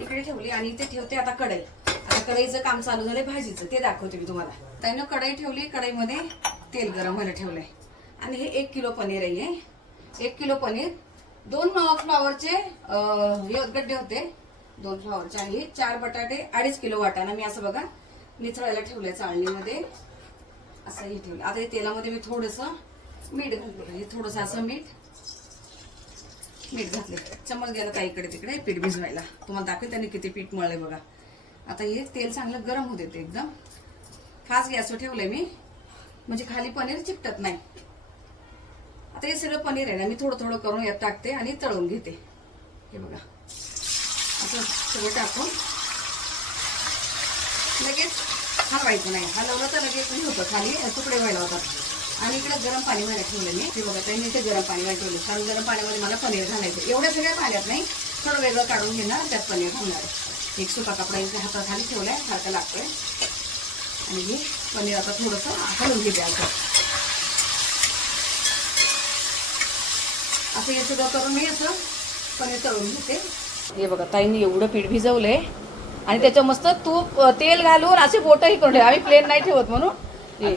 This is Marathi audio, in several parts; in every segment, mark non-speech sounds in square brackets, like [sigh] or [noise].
इकडे ठेवली आणि इथे ठेवते आता कढई. आता कढईचं काम चालू झालंय भाजीचं. ते दाखवते मी तुम्हाला. त्यानं कढई ठेवली कढईमध्ये तेल गरम व्हायला ठेवलंय. आणि हे एक किलो पनीर आहे एक किलो पनीर. दोन फ्लॉवरचे गड्डे होते. दोन फ्लॉवरचे आणि चार बटाटे अडीच किलो वाटाणा. मी असं बघा निचळायला ठेवलंय चाळणीमध्ये. असं हे ठेवलं. आता हे तेलामध्ये मी थोडंसं मीठ घालतो. हे थोडंसं असं मीठ. मीठ घातले. चमच गेला ताईकडे तिकडे पीठ भिजवायला. तुम्हाला दाखवेल त्यांनी किती पीठ मळले बघा. आता हे तेल चांगलं गरम होते ते एकदम. फास्ट गॅसवर ठेवलंय मी. म्हणजे खाली पनीर चिकटत नाही. आता हे सगळं पनीर आहे ना मी थोडं थोडं करून यात टाकते आणि तळून घेते. हे बघा. असं सगळं टाकून लगेच हलवायचं नाही. हलवलं तर लगेच नाही होतं. खाली तुकडे व्हायला होतात. आणि इकडे गरम पाणी मला ठेवलं मी. ते बघा ताई मी गरम पाणी व्हायला ठेवलं. कारण गरम पाण्यामध्ये मला पनीर घालायचं एवढ्या सगळ्या पाण्यात नाही थोडं वेगळं काढून घेणार त्यात पनीर घालणार आहे. एक सुका कपडा इथे हाताखाली ठेवलाय सारखं लागतोय. आणि हे पनीर आता थोडंसं हलवून घेते असं. असं हे सगळं करून मी असं पनीर तळून घेते. हे बघा ताईंनी एवढं पीठ भिजवलंय. आणि त्याच्या मस्त तूप तेल घालून असे बोटही करून ठेवा. आम्ही प्लेन नाही ठेवत म्हणून. हे.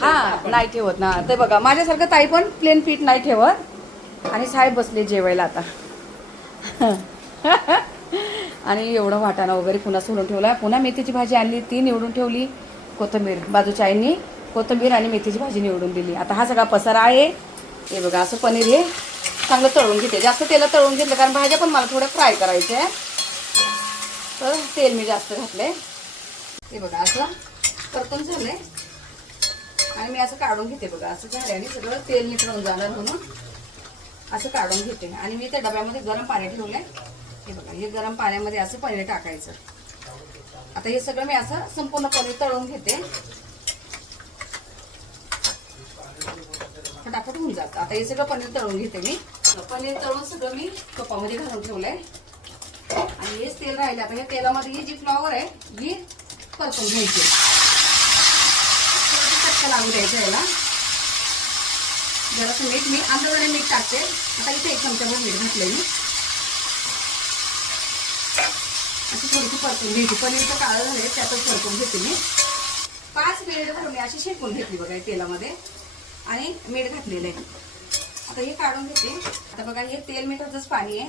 हा नाही ठेवत ना. ते बघा माझ्यासारखं ताई पण प्लेन पीठ नाही ठेवत. आणि साहेब बसले जेवायला आता. [laughs] आणि एवढं वाटाणा वगैरे पुन्हा सोडून ठेवला. पुन्हा मेथीची भाजी आणली ती निवडून ठेवली. कोथिंबीर बाजूच्या आईनी कोथिंबीर आणि मेथीची भाजी निवडून दिली. आता हा सगळा पसारा आहे. हे बघा असं पनीर हे चांगलं तळून घेते. जास्त तेला तळून घेतलं कारण भाज्या पण मला थोड्या फ्राय करायच्या तर तेल मी जास्त घातलंय. हे बघा असं. परतून झालंय. आणि मी असं काढून घेते बघा असं झाल्याने सगळं तेल निघून जाणार म्हणून असं काढून घेते. आणि मी त्या डब्यामध्ये गरम पाणी ठेवलंय. हे बघा हे गरम पाण्यामध्ये असं पनीर टाकायचं. आता हे सगळं मी असं संपूर्ण पनीर तळून घेते. फटाफट होऊन जातं. आता हे सगळं पनीर तळून घेते मी. पनीर तळून सगळं मी कपामध्ये घालून ठेवलंय. आणि हेच तेल राहिले. आता या तेलामध्ये ही जी फ्लॉवर आहे ही परतून घ्यायची थोडंसं लागू द्यायचा याला. जरासं मीठ मी आंधळ्याने मीठ टाकते. आता इथे एक चमच्याभर मीठ घातलं मी. अशी थोडीशी परतून घ्यायची. पनीरचं काळं झालंय त्यातच परतून घेते मी. पाच मिनिट भरून मी अशी शेकून घेतली बघा तेलामध्ये. आणि मीठ घातलेलं आहे. आता हे काढून घेते. आता बघा हे तेल मिठाचंच पाणी आहे.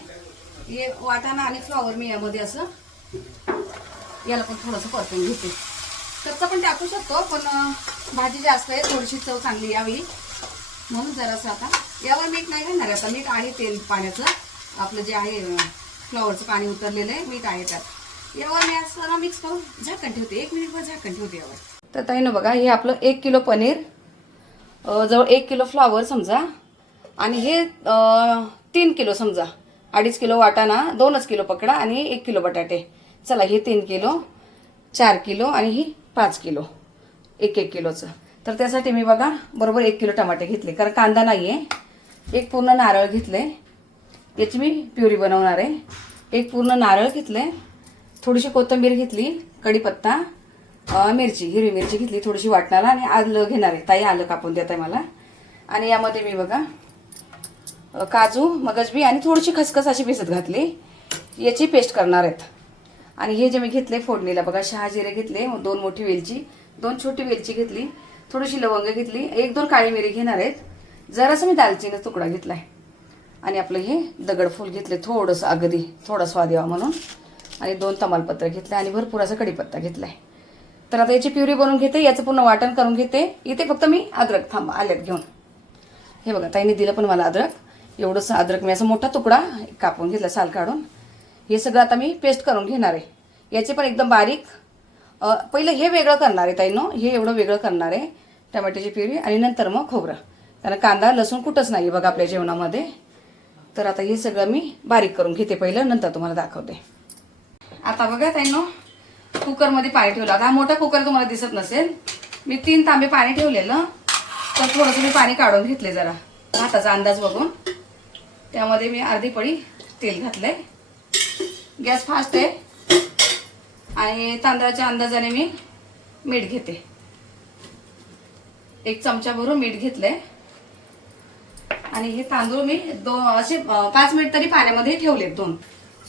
हे वाटाणा आणि फ्लॉवर मी यामध्ये असं याला पण थोडंसं परतून घेते. कच्चा पण टाकू शकतो पण भाजी जास्त आहे थोडीशी चव चांगली यावी. म्हणून जरासं आता यावर मीठ नाही घालणार आता. मीठ आहे तेल पाण्याचं. आपलं जे आहे फ्लॉवरचं पाणी उतरलेलं आहे मीठ आहे त्यात. यावर मी असं मिक्स करून झाकण ठेवते. एक मिनिटभर झाकण ठेवते यावर. तर ताई ना बघा हे आपलं एक किलो पनीर जवळ एक किलो फ्लॉवर समजा आणि हे तीन किलो समजा. अडीच किलो वाटाणा दोनच किलो पकडा आणि एक किलो बटाटे. चला हे तीन किलो चार किलो आणि ही पाच किलो. एक एक किलोचं. तर त्यासाठी मी बघा बरोबर एक किलो टमाटे घेतले. कारण कांदा नाही आहे एक पूर्ण नारळ घेतले. याची मी प्युरी बनवणार आहे. एक पूर्ण नारळ घेतले. थोडीशी कोथिंबीर घेतली कढीपत्ता मिरची हिरवी मिरची घेतली थोडीशी वाटणाला आणि आलं घेणार आहे. ताई आलं कापून देत आहे मला. आणि यामध्ये मी बघा काजू मगजबी आणि थोडीशी खसखस अशी भिजत घातली. याची पेस्ट करणार आहेत. आणि हे जे मी घेतले फोडणीला बघा शहाजिरे घेतले दोन मोठी वेलची दोन छोटी वेलची घेतली थोडीशी लवंग घेतली एक दोन काळी मिरी घेणार आहेत. जरासं मी दालचिनी तुकडा घेतला आहे आणि आपलं हे दगडफूल घेतले थोडंसं अगदी थोडा स्वाद यावा म्हणून. आणि दोन तमालपत्र घेतलं आणि भरपूर असा कढीपत्ता घेतला आहे तर आता याची प्युरी बनवून घेते याचं पूर्ण वाटण करून घेते. इथे फक्त मी अद्रक थांबा आल्यात घेऊन. हे बघा ताईने दिलं पण मला अद्रक एवढंसं अद्रक मी असा मोठा तुकडा कापून घेतला साल काढून. हे सगळं आता मी पेस्ट करून घेणार आहे. याचे पण एकदम बारीक पहिलं हे वेगळं करणार आहे ताईनो. हे एवढं वेगळं करणार आहे. टमाट्याची प्युरी आणि नंतर मग खोबरं. कारण कांदा लसूण कुठंच नाही बघा आपल्या जेवणामध्ये. तर आता हे सगळं मी बारीक करून घेते पहिलं नंतर तुम्हाला दाखवते. आता बघा ताईनो कुकरमध्ये पाणी ठेवलं. आता हा मोठा कुकर तुम्हाला दिसत नसेल. मी तीन तांबे पाणी ठेवलेलं. तर थोडंसं मी पाणी काढून घेतले जरा. भाताचा अंदाज बघून. त्यामध्ये मी अर्धी पळी तेल आहे गॅस फास्ट आहे. आणि तांदळाच्या अंदाजाने मी मीठ घेते. एक चमचा भरून मीठ घेतलंय. आणि हे तांदूळ मी दोन असे पाच मिनिट तरी पाण्यामध्ये ठेवले दोन.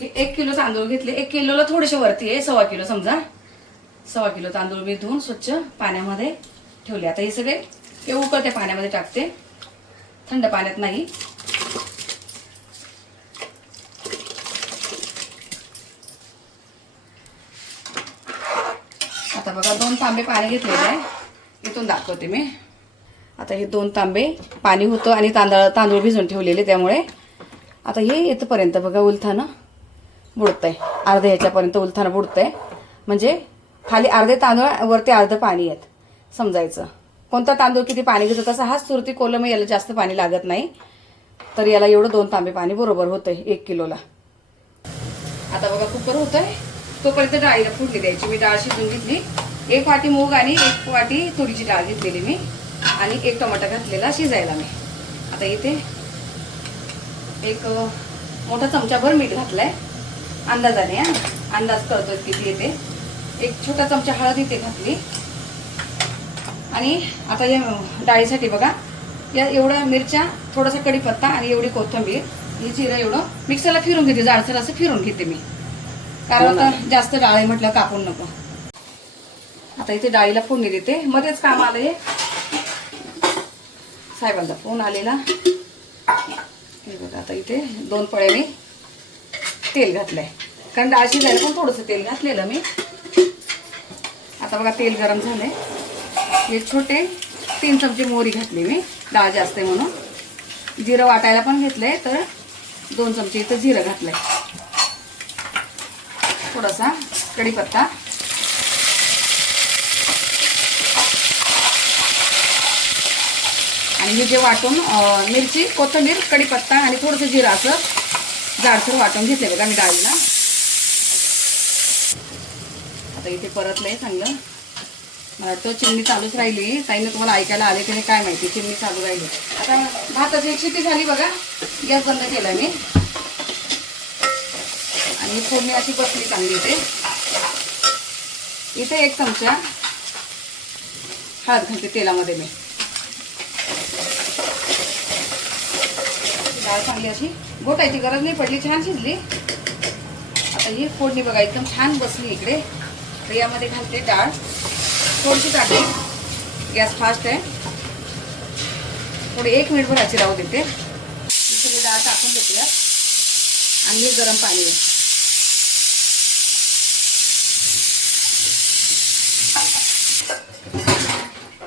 हे एक किलो तांदूळ घेतले. एक किलोला थोडेसे वरती आहे सव्वा किलो समजा. सव्वा किलो तांदूळ मी धुवून स्वच्छ पाण्यामध्ये ठेवले. आता हे सगळे हे उकळते पाण्यामध्ये टाकते. थंड पाण्यात नाही. बघा दोन तांबे पाणी घेतलेले आहे. इथून दाखवते मी. आता हे दोन तांबे पाणी होतं आणि तांदळ तांदूळ भिजून ठेवलेले त्यामुळे. आता हे इथपर्यंत बघा उलथानं बुडतंय. अर्ध्या ह्याच्यापर्यंत उलथानं बुडतंय. म्हणजे खाली अर्धे तांदूळ वरती अर्धं पाणी आहेत समजायचं. कोणता तांदूळ किती पाणी घेतो तसा हाच सुरती कोलम याला जास्त पाणी लागत नाही. तर याला एवढं दोन तांबे पाणी बरोबर होतं आहे एक किलोला. आता बघा कुकर होतोय. तोपर्यंत डाळीला फुडली द्यायची. मी डाळ शिजून घेतली. एक वाटी मूग आणि एक वाटी तुरीची डाळ घेतलेली मी. आणि एक टमाटा घातलेला शिजायला मी. आता इथे एक मोठा चमचाभर मीठ घातलाय. अंदाजाने हा. अंदाज कळतोय किती येते. एक छोटा चमचा हळद इथे घातली. आणि आता या डाळीसाठी बघा या एवढ्या मिरच्या थोडासा कढीपत्ता आणि एवढी कोथिंबीर ही जिरं एवढं मिक्सरला फिरून घेते जाडसर असं फिरून घेते मी. कारण आता जास्त डाळ म्हटलं कापून नको. आता इथे डाळीला फोडणी देते. मध्येच काम आलं हे. साहेबांचा फोन आलेला. हे बघा आता इथे दोन पळ्याने तेल घातलंय. कारण डाळ शिजायला पण थोडंसं तेल घातलेलं मी. आता बघा तेल गरम झालंय. हे छोटे तीन चमचे मोहरी घातली मी. डाळ जास्त आहे म्हणून. जिरं वाटायला पण घेतलंय तर दोन चमचे इथं जिरं घातलंय. थोडासा कढीपत्ता. आणि हे जे वाटून मिरची कोथिंबीर कढीपत्ता आणि थोडंसं जिरं असं जाडसर वाटून घेतले बघा मी डाळीला आता इथे परतलंय चांगलं. मला वाटतं चिमणी चालूच राहिली. ताईनं तुम्हाला ऐकायला आले की नाही काय माहिती चिमणी चालू राहिली. आता भाताची एक शिट्टी झाली बघा. गॅस बंद केला मी. आणि फोडणी अशी बसली चांगली इथे. इथे एक चमचा हळद घालते तेलामध्ये मी. चांगली अशी गोटायची गरज नाही पडली छान शिजली. आता ही फोडणी बघा एकदम छान बसली इकडे. तर यामध्ये घालते डाळ. थोडीशी टाकते गॅस फास्ट आहे. थोडी एक मिनिट भराची राहू देते. सगळी डाळ टाकून देते आणि हे गरम पाणी आहे.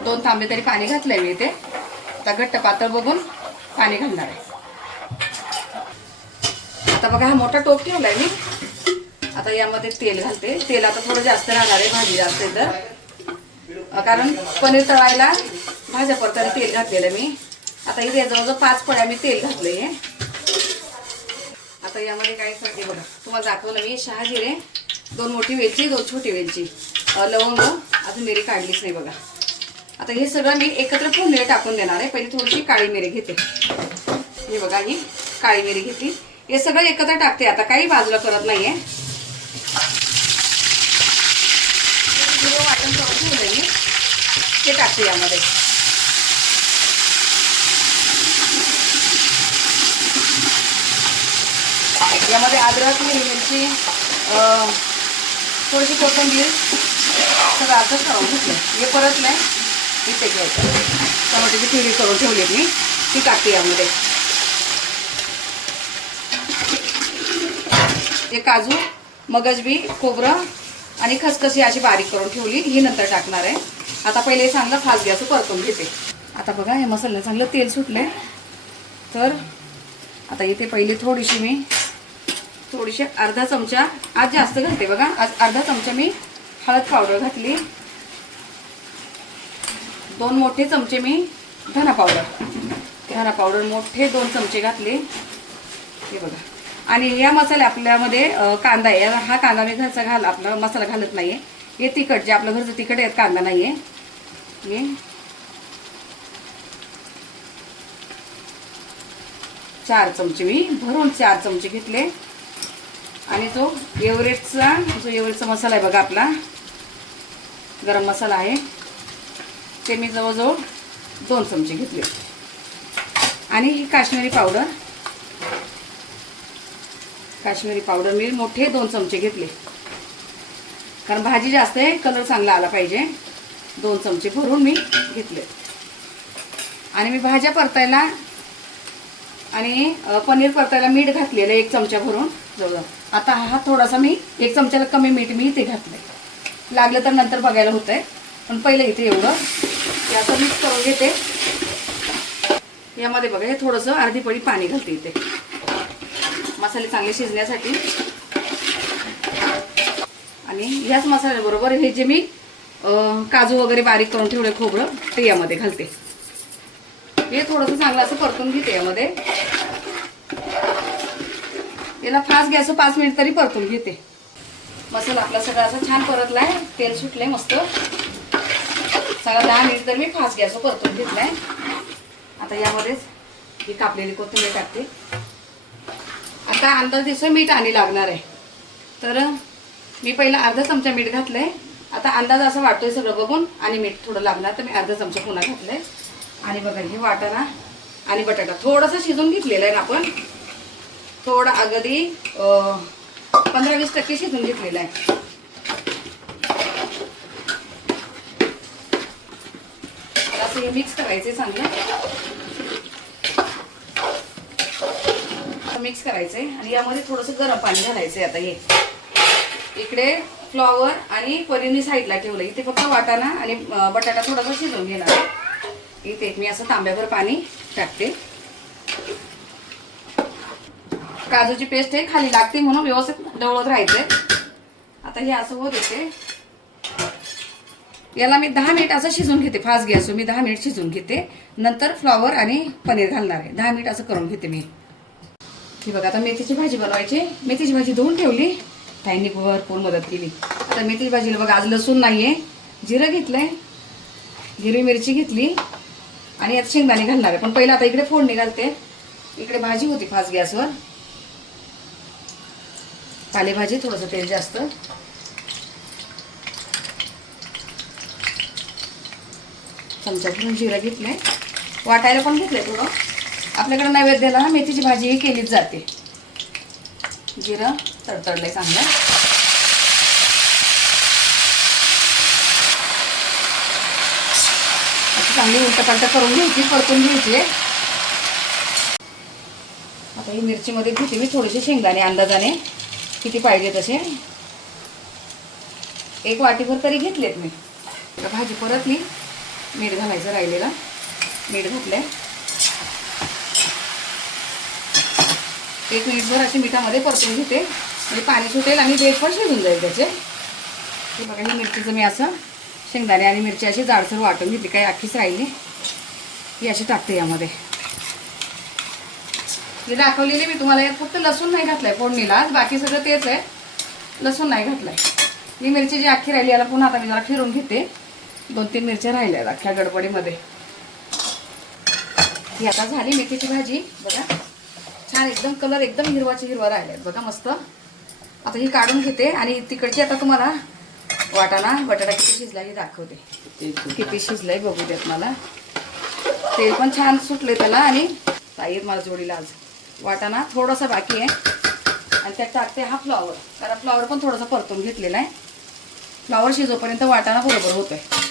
दोन तांबे तरी पाणी घातलंय मी इथे. आता घट्ट पातळ बघून पाणी घालणार आहे. आता बघा हा मोठा टोप ठेवलाय मी. आता यामध्ये तेल घालते. तेल आता थोडं जास्त राहणार आहे भाजी जास्त तर. कारण पनीर तळायला भाज्या परताने तेल घातलेलं मी. आता इथे जवळजवळ पाच पळ्या मी तेल घातलं आहे आता यामध्ये काय साठी बघा. तुम्हाला दाखवलं मी. शहा जिरे दोन मोठी वेलची दोन छोटी वेलची. लवंग अजून मिरी काढलीच नाही बघा. आता हे सगळं मी एकत्र फोडणी टाकून देणार आहे. पहिली थोडीशी काळी मिरी घेते. हे बघा ही काळी मिरी घेतली. हे सगळं एकत्र टाकते. आता काही बाजूला करत नाहीये. जिरं वाटण करून ठेवलंय मी ते टाकते यामध्ये यामध्ये अद्रक मिरची थोडीशी कोथिंबीर सगळं असं करून घेतलं हे परत नाही इथे घ्यायचं. टमाट्याची प्युरी करून ठेवली मी. ती टाकते यामध्ये. हे काजू मगजबी खोबरं आणि खसखसी अशी बारीक करून ठेवली ही नंतर टाकणार आहे. आता पहिले हे चांगलं फास्ट गॅस परतून घेते. आता बघा हे मसाल्याला चांगलं तेल सुटले तर आता इथे पहिली थोडीशी मी थोडीशी अर्धा चमचा आज जास्त घालते बघा आज अर्धा चमचा मी हळद पावडर घातली. दोन मोठे चमचे मी धना पावडर. धना पावडर मोठे दोन चमचे घातले. हे बघा. आणि या मसाला आपल्यामध्ये कांदा आहे. हा कांदा मी घरचा घाल आपला मसाला घालत नाहीये. हे तिखट जे आपलं घरचं तिखट आहे कांदा नाही मी चार चमचे मी भरून चार चमचे घेतले. आणि जो एव्हरेस्टचा जो एव्हरेस्टचा मसाला आहे बघा आपला गरम मसाला आहे ते मी जवळजवळ दोन चमचे घेतले. आणि ही काश्मीरी पावडर काश्मीरी पावडर मी मोठे दोन चमचे घेतले. कारण भाजी जास्त आहे कलर चांगला आला पाहिजे. दोन चमचे भरून मी घेतले. आणि मी भाज्या परतायला आणि पनीर परतायला मीठ घातलेलं एक चमचा भरून. जवळ. आता हा थोडासा मी एक चमच्याला कमी मीठ मी इथे घातलं लागलं तर नंतर बघायला होतंय पण पहिले इथे एवढं. याचं असं मिक्स करून घेते. यामध्ये बघा हे थोडंसं अर्धी पडी पाणी घालते इथे. मसाले चांगले शिजण्यासाठी. आणि ह्याच मसाल्याबरोबर हे जे मी काजू वगैरे बारीक करून ठेवले खोबरं ते यामध्ये घालते. हे थोडंसं चांगलं असं परतून घेते यामध्ये. याला फास्ट गॅस पाच मिनिट तरी परतून घेते. मसाला आपला सगळा असा छान परतलाय तेल सुटलंय मस्त. सगळा दहा मिनिट तर मी फास्ट गॅस परतून घेतलाय. आता यामध्येच ही कापलेली कोथिंबीर टाकते. आता अंदाज दिवसा मीठ आणि लागणार आहे. तर मी पहिला अर्धा चमचा मीठ घातलंय. आता अंदाज असा वाटतोय सगळं बघून आणि मीठ थोडं लागणार तर मी अर्धा चमचा पुन्हा घातलंय. आणि बघा हे वाटाणा आणि बटाटा थोडंसं शिजून घेतलेलं आहे ना आपण. थोडं अगदी पंधरा वीस टक्के शिजून घेतलेलं आहे. असं हे मिक्स करायचं चांगलं. मिक्स करायचंय आणि यामध्ये थोडंसं गरम पाणी घालायचंय आता हे. इकडे फ्लॉवर आणि पनीरनी साईडला ठेवलं इथे फक्त वाटाणा आणि बटाटा थोडासा शिजवून घेणार इथे मी असं तांब्यावर पाणी टाकते. काजूची पेस्ट आहे खाली लागते म्हणून व्यवस्थित डवळत राहायचंय. आता हे असं होत येते याला मी दहा मिनिट असं शिजून घेते. फास्ट गॅसवर मी दहा मिनिट शिजून घेते. नंतर फ्लॉवर आणि पनीर घालणार आहे. दहा मिनिट असं करून घेते मी. ही बघा आता मेथीची भाजी बनवायची. मेथीची भाजी धुवून ठेवली. ताईंनी भरपूर मदत केली. आता मेथीची भाजीला बघा आज लसूण नाही आहे जिरं घेतलं आहे हिरवी मिरची घेतली. आणि आता शेंगदाणे घालणार आहे. पण पहिलं आता इकडे फोडणी घालते. इकडे भाजी होती फास्ट गॅसवर. पालेभाजी थोडंसं तेल जास्त. चमचा भरून जिरं घेतलंय. वाटायला पण घेतलंय थोडं. आपल्याकडे नैवेद्याला ना मेथीची भाजी ही केलीच जाते. जिरं तडतडलंय चांगलं. चांगली उलटपालट करून घ्यायची परतून घ्यायची. आता ही मिरचीमध्ये घेते मी थोडेसे शेंगदाणे अंदाजाने. किती पाहिजे तसे. एक वाटीभर तरी घेतलेत मी. आता भाजी परतली. मीठ घालायचं राहिलेलं. मीठ घातलंय. एक मिनिटभर अशी मिठामध्ये परतून घेते. म्हणजे पाणी सुटेल आणि देठ पण शिजून जाईल त्याचे. हे बघा ही मिरचीचं मी असं शेंगदाणे आणि मिरची अशी जाडसर वाटून घेते काही अख्खीच राहिली ही अशी टाकते यामध्ये. ही दाखवलेली मी तुम्हाला. फक्त लसूण नाही घातलंय फोडणीला. बाकी सगळं तेच आहे. लसूण नाही घातलंय. ही मिरची जी अख्खी राहिली याला पुन्हा आता मी जरा फिरून घेते. दोन तीन मिरच्या राहिल्या आहेत अख्ख्या गडबडीमध्ये. ही आता झाली मेथीची भाजी. बघा. छान एकदम कलर एकदम हिरवाची हिरवा राहिलाय बघा मस्त. आता ही काढून घेते आणि तिकडची आता तुम्हाला वाटाणा बटाटा किती शिजला ही दाखवते. किती शिजलाय बघू देत मला. तेल पण छान सुटले त्याला आणि ताईर मला जोडीला आज. वाटाणा थोडासा बाकी आहे. आणि त्यात टाकते हा फ्लॉवर. कारण फ्लॉवर पण थोडासा परतून घेतलेला आहे. फ्लॉवर शिजोपर्यंत वाटाणा बरोबर होत आहे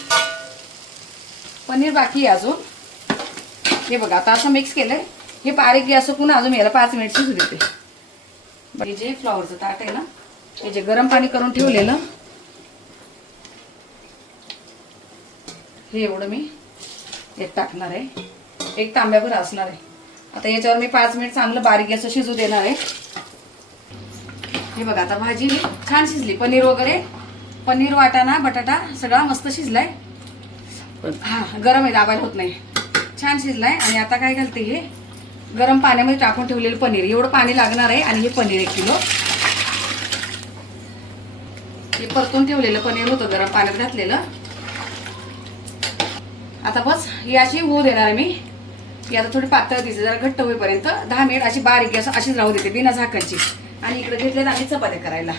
पनीर बाकी आहे अजून. हे बघा आता असं मिक्स केलं आहे हे बारीक गॅस पुन्हा अजून याला पाच मिनिट शिजू देते. हे जे फ्लॉवरचं ताट आहे ना हे जे गरम पाणी करून ठेवलेलं हे एवढं मी एक टाकणार आहे. एक तांब्याभर असणार आहे. आता याच्यावर मी पाच मिनिट चांगलं बारीक गॅस शिजू देणार आहे. हे बघा आता भाजी छान शिजली. पनीर वगैरे पनीर वाटाणा बटाटा सगळा मस्त शिजलाय. हा गरम आहे दाबायला होत नाही. छान शिजलाय. आणि आता काय घालते हे? गरम पाण्यामध्ये टाकून ठेवलेलं पनीर. एवढं पाणी लागणार आहे आणि हे पनीर एक किलो. हे परतून ठेवलेलं पनीर होतं गरम पाण्यात घातलेलं. आता बस ही अशी होऊ देणार आहे मी. ही आता थोडी पातळ दिसते जरा घट्ट होईपर्यंत. दहा मिनिट अशी बारीक गॅस अशीच राहू देते बिना झाकणची. आणि इकडे घेतले आम्ही चपात्या करायला.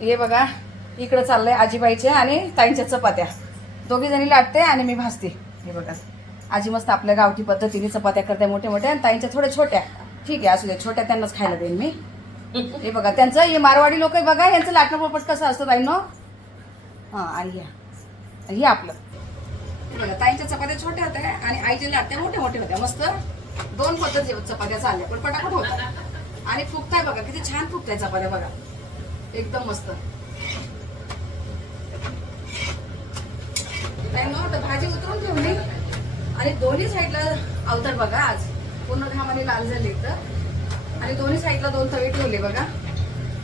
हे बघा इकडं चाललंय आजीबाईच्या आणि ताईंच्या चपात्या. दोघी जणी लाटते आणि मी भाजते. हे बघा. आजी मस्त आपल्या गावठी पद्धतीने चपात्या करते मोठ्या मोठ्या आणि ताईंच्या थोड्या छोट्या. ठीक आहे असू दे छोट्या त्यांनाच खायला देईन मी. हे बघा त्यांचं हे मारवाडी लोक बघा यांचं लाटणं पोपट कसं असतं ताईनो? हां आणि ह्या हे आपलं. बघा ताईंच्या चपात्या छोट्या होत्या आणि आईच्या लाटण्या मोठ्या मोठ्या होत्या मस्त. दोन पद्धती चपात्या चालल्या पण पटापट होत्या आणि फुगताय बघा किती छान फुगताय चपात्या बघा. एकदम मस्त. भाजी उतरून ठेवली. आणि दोन्ही साईडला अवतर बघा आज. पूर्ण घामाने लाल झाले तर आणि दोन्ही साईडला दोन तवे ठेवले बघा.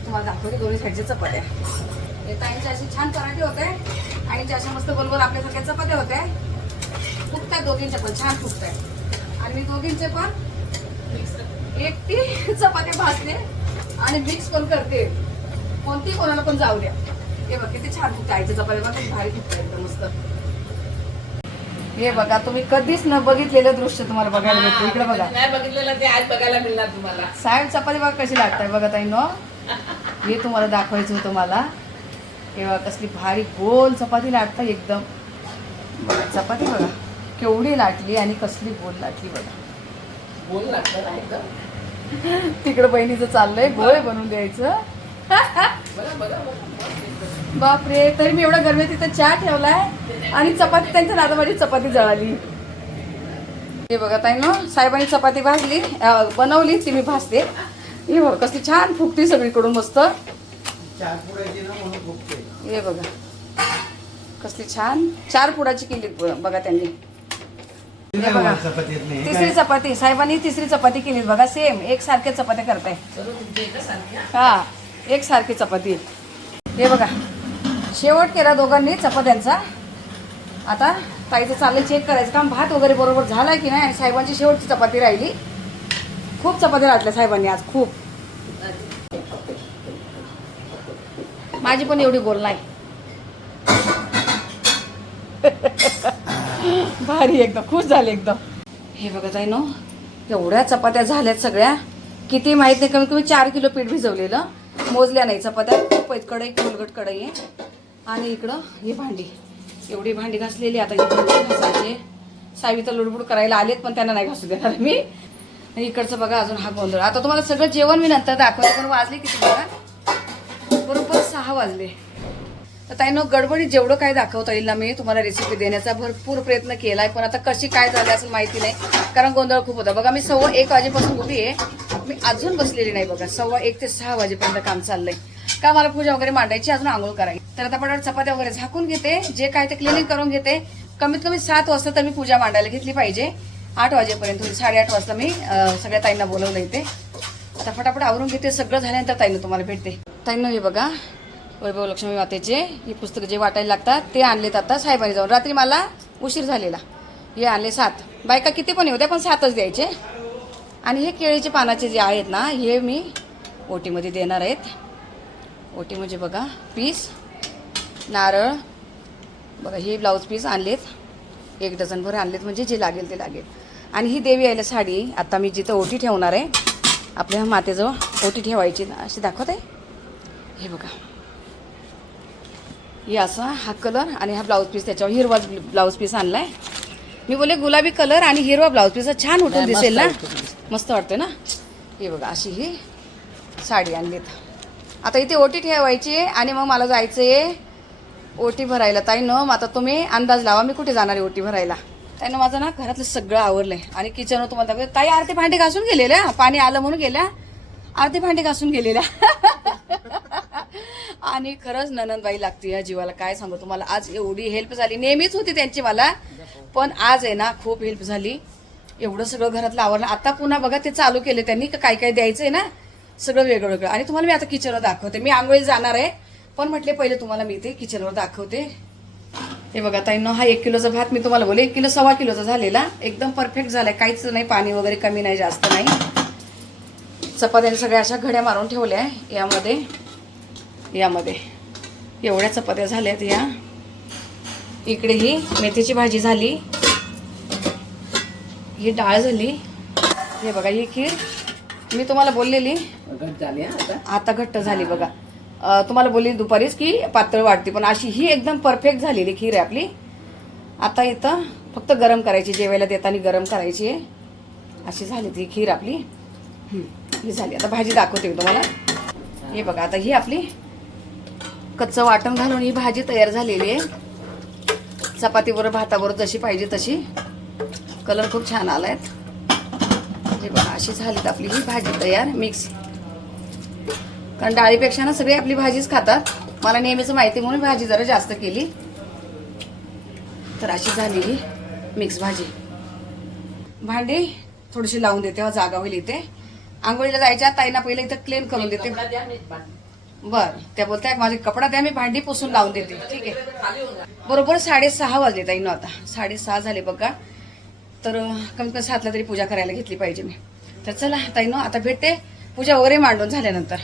तुम्हाला दाखवते दोन्ही साईडच्या चपात्या. हे ताईंच्या असे छान पराठे होते. आणि अशा मस्त बरोबर आपल्यासारख्या चपात्या होत्या. फुकतात दोघींच्या पण छान फुकतात आणि मी दोघींचे पण एकटी चपात्या भाजते आणि मिक्स पण करते. कोणती कोणाला पण जाऊ द्या. हे बघ किती छान फुकते आईच्या चपात्या. बघा भारी फुगते एकदम मस्त. हे बघा तुम्ही कधीच न बघितलेलं दृश्य तुम्हाला बघायला भेटतं. इकडे बघा. नाही बघितलेलं ते आज बघायला मिळणार तुम्हाला. साहेब चपाती बघा कशी लागताय बघा ताई नो? [laughs] हे तुम्हाला दाखवायचं होतं मला. तेव्हा कसली भारी गोल चपाती लाटता एकदम. बघा चपाती बघा केवढी लाटली आणि कसली गोल लाटली बघा. बोल लागतं ना एकदम? [laughs] तिकडं बहिणीचं चाललंय गोळ बनवून द्यायचं. बघा बघा. बापरे तरी मी एवढा गरमी तिथं चहा ठेवलाय आणि चपाती त्यांच्या नादा माझी चपाती जळाली. हे बघा ताई ना साहेबांनी चपाती भाजली बनवली ती मी भाजते. हे बघा कसली छान फुगती सगळीकडून मस्त. चार पुढे ना म्हणून फुगते. हे बघा कसली छान चार पुडाची केली बघा त्यांनी. हे बघा. तिसरी चपाती साहेबांनी तिसरी चपाती केली बघा सेम एक सारख्या चपात्या करताय. हा एक सारखी चपाती. हे बघा शेवट केला दोघांनी चपात्यांचा. आता ताईचं चाललं चेक करायचं काम. भात वगैरे बरोबर झाला की नाही? आणि साहेबांची शेवटची चपाती राहिली. खूप चपात्या लाटल्या साहेबांनी आज खूप. माझी पण एवढी गोल नाही. [laughs] भारी एकदम खुश झाले एकदम. हे बघत आहे नो एवढ्या चपात्या झाल्यात सगळ्या. किती माहीत नाही कमी कमी चार किलो पीठ भिजवलेलं. मोजल्या नाही चपात्या. खूप आहेत कढई खोलगट कढई आहे. आणि इकडं ही भांडी. एवढी भांडी घासलेली आता ही भांडी घासायचे. सावी तर लुडबुड करायला आलेत पण त्यांना नाही घासू देणार मी. आणि इकडचं बघा अजून हा गोंधळ. आता तुम्हाला सगळं जेवण मी नंतर दाखवते पण वाजले किती बघा? बरोबर सहा वाजले. तर ताईनं गडबडीत जेवढं काय दाखवता येईल ना मी तुम्हाला रेसिपी देण्याचा भरपूर प्रयत्न केलाय पण आता कशी काय झाली असेल माहिती नाही कारण गोंधळ खूप होता. बघा मी सव्वा एक वाजेपासून उभी आहे. मी अजून बसलेली नाही बघा. सव्वा एक ते सहा वाजेपर्यंत काम चाललंय. का मला पूजा वगैरे मांडायची अजून आंघोळ करायची. तर आता पटापट चपात्या वगैरे झाकून घेते. जे काय ते क्लिनिंग करून घेते. कमीत कमी सात वाजता तर मी पूजा मांडायला घेतली पाहिजे. आठ वाजेपर्यंत होईल. साडेआठ वाजता मी सगळ्या ताईंना बोलवलं इथे. आता फटाफट आवरून घेते. सगळं झाल्यानंतर ताईनं तुम्हाला भेटते. ताईनं हे बघा वैभव लक्ष्मी मातेचे ही पुस्तकं जे वाटायला लागतात ते आणलेत आता साहेबांनी जाऊन. रात्री मला उशीर झालेला. हे आणले सात. बायका किती पण येऊ द्या पण सातच द्यायचे. आणि हे केळीचे पानाचे जे आहेत ना हे मी ओटीमध्ये देणार आहेत. ओटी म्हणजे बघा पीस नारळ बघा हे ब्लाऊज पीस आणलेत. एक डझनभर आणलेत म्हणजे जे लागेल ते लागेल. आणि ही देवी यायला साडी आता मी जिथं ओटी ठेवणार आहे आपल्या मातेजवळ ओटी ठेवायची. अशी दाखवत आहे. हे बघा. हे असा हा कलर आणि हा ब्लाऊज पीस त्याच्यावर हिरवा ब्लाऊज पीस आणलाय. मी बोले गुलाबी कलर आणि हिरवा ब्लाऊज पीस छान उठून दिसेल ना? मस्त वाटते ना? हे बघा अशी ही साडी आणलीत. आता इथे ओटी ठेवायची आहे आणि मग मला जायचं आहे ओटी भरायला. ताई न मग आता तुम्ही अंदाज लावा मी कुठे जाणार आहे ओटी भरायला? ताई माझं ना घरातलं सगळं आवरलंय. आणि किचनवर तुम्हाला दाखवते. ताई आरती भांडी घासून गेलेल्या? पाणी आलं म्हणून गेल्या? आरती भांडी घासून गेलेल्या? [laughs] आणि खरंच ननंदबाई लागते या जीवाला. काय सांगू तुम्हाला? आज एवढी हेल्प झाली. नेहमीच होती त्यांची मला. पण आज आहे ना खूप हेल्प झाली. एवढं सगळं घरातलं आवरलं. आता पुन्हा बघा ते चालू केले त्यांनी. का काय काय आहे ना? सगळं वेगळं वेगळं आणि तुम्हाला मी आता किचनवर दाखवते. मी आंघोळी जाणार आहे. पण म्हटले पहिले तुम्हाला मी ते किचनवर दाखवते. हे बघा ताईंनो हा एक किलोचा भात मी तुम्हाला बोले एक किलो सव्वा किलोचा झालेला. एकदम परफेक्ट झालाय. काहीच नाही पाणी वगैरे कमी नाही जास्त नाही. चपात्या सगळ्या अशा घड्या मारून ठेवल्या आहे यामध्ये. यामध्ये. एवढ्या चपात्या झाल्यात या. इकडे ही मेथीची भाजी झाली. ही डाळ झाली. हे बघा ही खीर. मी तुम्हाला बोललेली. आता? आता घट्ट झाली बघा. तुम्हाला बोलली दुपारीच की पातळ वाटते पण अशी ही एकदम परफेक्ट झालेली खीर आहे आपली. आता इथं फक्त गरम करायची जेवायला देताना गरम करायची आहे. अशी झाली ती खीर आपली. हं, झाली. आता भाजी दाखवते मी तुम्हाला. हे बघा आता ही आपली कच्चं वाटण घालून ही भाजी तयार झालेली आहे. चपातीवर भातावर जशी पाहिजे तशी. कलर खूप छान आलाय. हे बघा अशी झालीत आपली ही भाजी तयार मिक्स कारण डाळीपेक्षा ना सगळी आपली भाजीच खातात. मला नेहमीच माहिती म्हणून भाजी जरा जास्त केली. तर अशी झाली ही मिक्स भाजी. भांडी थोडीशी लावून देते तेव्हा जागा होईल इथे. आंघोळीला जायच्या ताईना पहिलं इथं क्लीन करून देते. बर त्या बोलताय माझे कपडा द्या मी भांडी पुसून लावून देते. ठीक आहे. बरोबर साडेसहा वाजले ताईनं आता. साडेसहा झाले बघा. तर कमीत कमी सातला तरी पूजा करायला घेतली पाहिजे मी. तर चला ताईनं आता भेटते. पूजा वगैरे मांडून झाल्यानंतर.